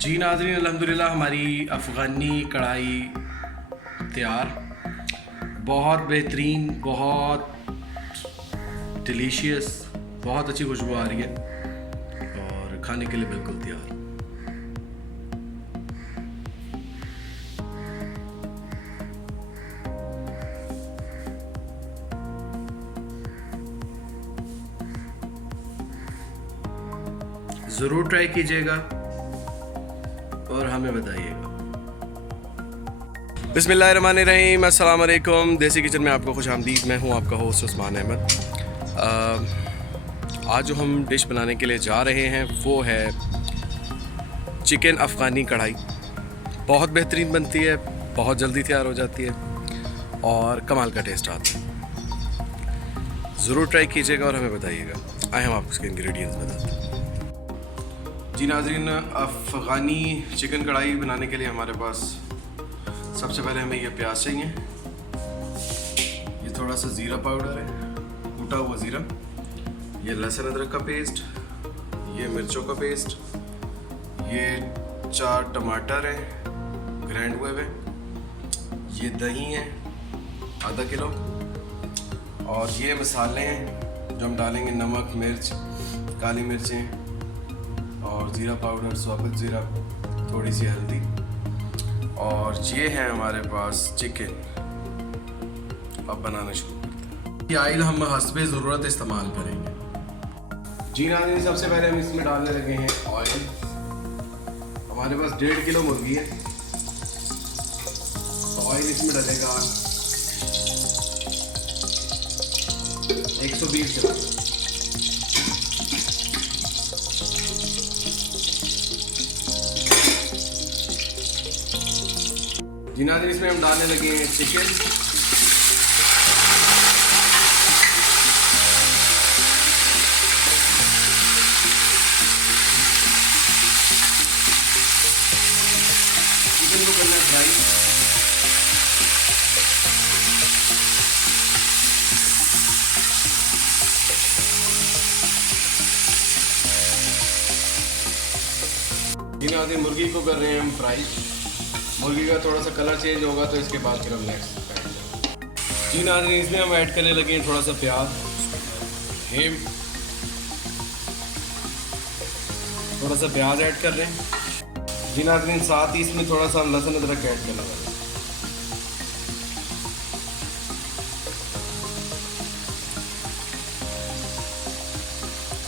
जी नाज़रीन, अल्हम्दुलिल्लाह हमारी अफ़गानी कढ़ाई तैयार। बहुत बेहतरीन, बहुत डिलीशियस, बहुत अच्छी खुशबू आ रही है और खाने के लिए बिल्कुल तैयार। ज़रूर ट्राई कीजिएगा और हमें बताइएगा। बिस्मिल्लाहिर्रहमानिर्रहीम, अस्सलाम वालेकुम। देसी किचन में आपको खुश आमदीद। मैं हूं आपका होस्ट उस्मान अहमद। आज जो हम डिश बनाने के लिए जा रहे हैं वो है चिकन अफ़गानी कढ़ाई। बहुत बेहतरीन बनती है, बहुत जल्दी तैयार हो जाती है और कमाल का टेस्ट आता है। ज़रूर ट्राई कीजिएगा और हमें बताइएगा। आए हम आपको इसके इंग्रेडिएंट्स बताते हैं। जी नाज़रीन, अफ़गानी चिकन कढ़ाई बनाने के लिए हमारे पास सबसे पहले हमें ये प्याज चाहिए। ये थोड़ा सा ज़ीरा पाउडर है, कूटा हुआ ज़ीरा। ये लहसुन अदरक का पेस्ट, ये मिर्चों का पेस्ट, ये 4 टमाटर हैं ग्राइंड हुए हुए, ये दही है आधा किलो, और ये मसाले हैं जो हम डालेंगे। नमक, मिर्च, काली मिर्चें और ज़ीरा पाउडर, साबुत ज़ीरा, थोड़ी सी हल्दी, और ये है हमारे पास चिकन। अब बनाना शुरू करते हैं। ये ऑयल हम हस्बे ज़रूरत इस्तेमाल करेंगे। जी नाज़रीन, सबसे पहले हम इसमें डालने लगे हैं ऑयल। हमारे पास 1.5 किलो मुर्गी है, तो ऑयल इसमें डलेगा 120 ग्राम। जी नाज़रीन, इसमें हम डालने लगे हैं चिकन। चिकन को करना है फ्राई। जी नाज़रीन, मुर्गी को कर रहे हैं हम फ्राई। मुर्गी का थोड़ा सा कलर चेंज होगा तो इसके बाद फिर हम नेक्स्ट ऐड करेंगे। जी नाज़रीन, इसमें हम ऐड करने लगे हैं थोड़ा सा प्याज, हेम, थोड़ा सा प्याज ऐड कर रहे हैं। जी नाज़रीन, साथ ही इसमें थोड़ा सा लहसुन अदरक ऐड करना है।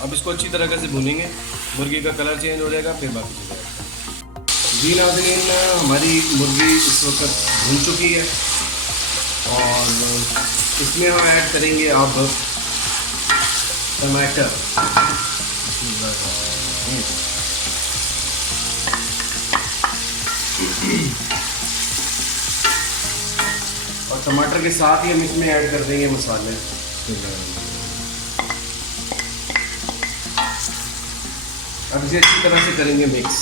अब इसको अच्छी तरह से भूनेंगे, मुर्गी का कलर चेंज हो जाएगा, फिर बाकी चीज़ें ऐड करेंगे। जी नाज़रीन, हमारी मुर्गी इस वक्त भून चुकी है और इसमें हम ऐड करेंगे अब टमाटर। और टमाटर के साथ ही हम इसमें ऐड कर देंगे मसाले। अब इसे अच्छी तरह से करेंगे मिक्स।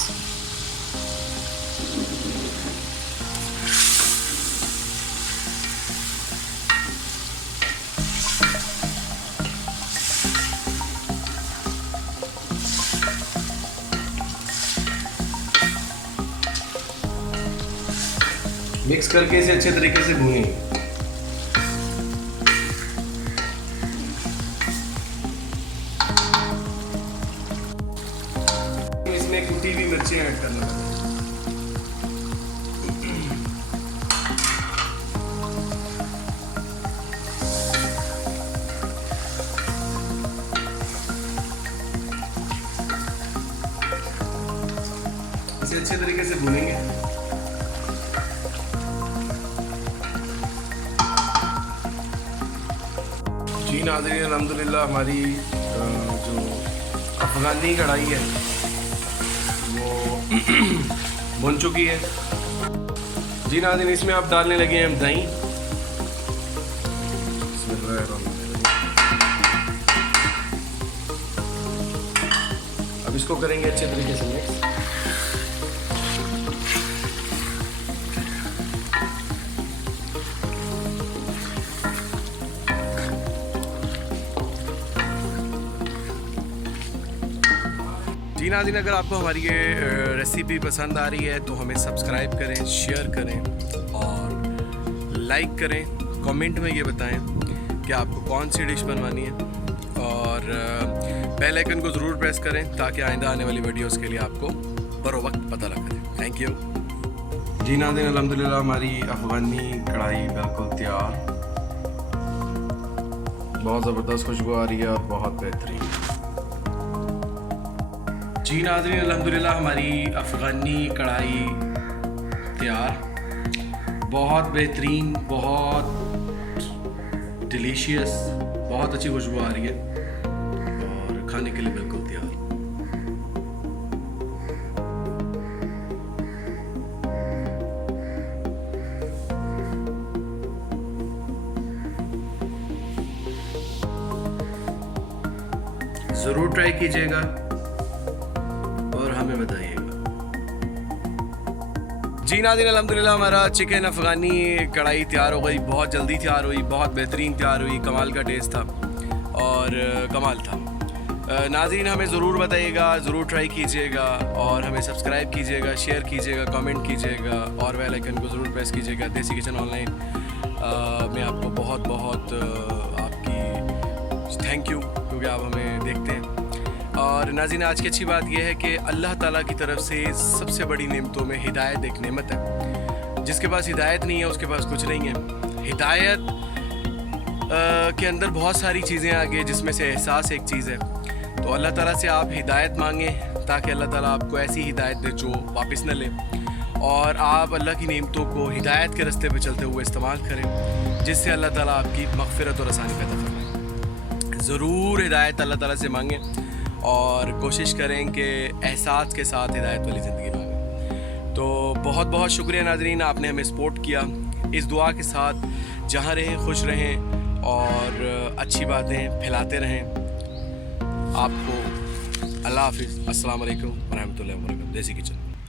मिक्स करके इसे अच्छे तरीके से भूनेंगे। इसमें कुटी हुई मिर्ची ऐड करना है। इसे अच्छे तरीके से भूनेंगे। जी नाज़रीन, अल्हम्दुलिल्लाह हमारी जो अफ़गानी कढ़ाई है वो बन चुकी है। जी नाज़रीन, इसमें आप डालने लगे हैं हम दही। अब इसको करेंगे अच्छे तरीके से मिक्स। जी जी नाज़रीन, अगर आपको हमारी ये रेसिपी पसंद आ रही है तो हमें सब्सक्राइब करें, शेयर करें और लाइक करें। कमेंट में ये बताएं कि आपको कौन सी डिश बनवानी है और बेल आइकन को ज़रूर प्रेस करें ताकि आइंदा आने वाली वीडियोस के लिए आपको बरो वक्त पता लगे। Thank you. जी नाज़रीन, अल्हम्दुलिल्लाह हमारी अफ़गानी कढ़ाई बिल्कुल तैयार। बहुत ज़बरदस्त खुशबू आ रही है और बहुत बेहतरीन। जी नाज़रीन, अल्हम्दुलिल्लाह हमारी अफ़गानी कढ़ाई तैयार। बहुत बेहतरीन, बहुत डिलीशियस, बहुत अच्छी खुशबू आ रही है और खाने के लिए बिल्कुल तैयार। ज़रूर ट्राई कीजिएगा और हमें बताइएगा। जी नाज़रीन, अल्हम्दुलिल्लाह हमारा चिकन अफ़गानी कढ़ाई तैयार हो गई। बहुत जल्दी तैयार हुई, बहुत बेहतरीन तैयार हुई, कमाल का टेस्ट था और कमाल था। नाज़रीन, हमें ज़रूर बताइएगा, ज़रूर ट्राई कीजिएगा और हमें सब्सक्राइब कीजिएगा, शेयर कीजिएगा, कमेंट कीजिएगा और बेल आइकन को ज़रूर प्रेस कीजिएगा। देसी किचन ऑनलाइन में आपको बहुत बहुत आपकी थैंक यू, क्योंकि आप हमें देखते हैं। और नाज़रीन, आज की अच्छी बात यह है कि अल्लाह ताला की तरफ से सबसे बड़ी नेमतों में हिदायत एक नेमत है। जिसके पास हिदायत नहीं है उसके पास कुछ नहीं है। हिदायत के अंदर बहुत सारी चीज़ें आ गई, जिसमें से एहसास एक चीज़ है। तो अल्लाह ताला से आप हिदायत मांगें ताकि अल्लाह ताला आपको ऐसी हिदायत दे जो वापस न ले, और आप अल्लाह की नेमतों को हिदायत के रास्ते पे चलते हुए इस्तेमाल करें, जिससे अल्लाह ताला आपकी मग़फ़िरत और आसानी पैदा फरमाए। ज़रूर हिदायत अल्लाह ताला से मांगें और कोशिश करें कि एहसास के साथ हिदायत वाली ज़िंदगी मांगें। तो बहुत बहुत शुक्रिया नाज़रीन, आपने हमें सपोर्ट किया। इस दुआ के साथ जहाँ रहें खुश रहें और अच्छी बातें फैलाते रहें। आपको अल्लाह हाफ़िज़। अस्सलाम वालेकुम व रहमतुल्लाहि व बरकातहू। देसी किचन।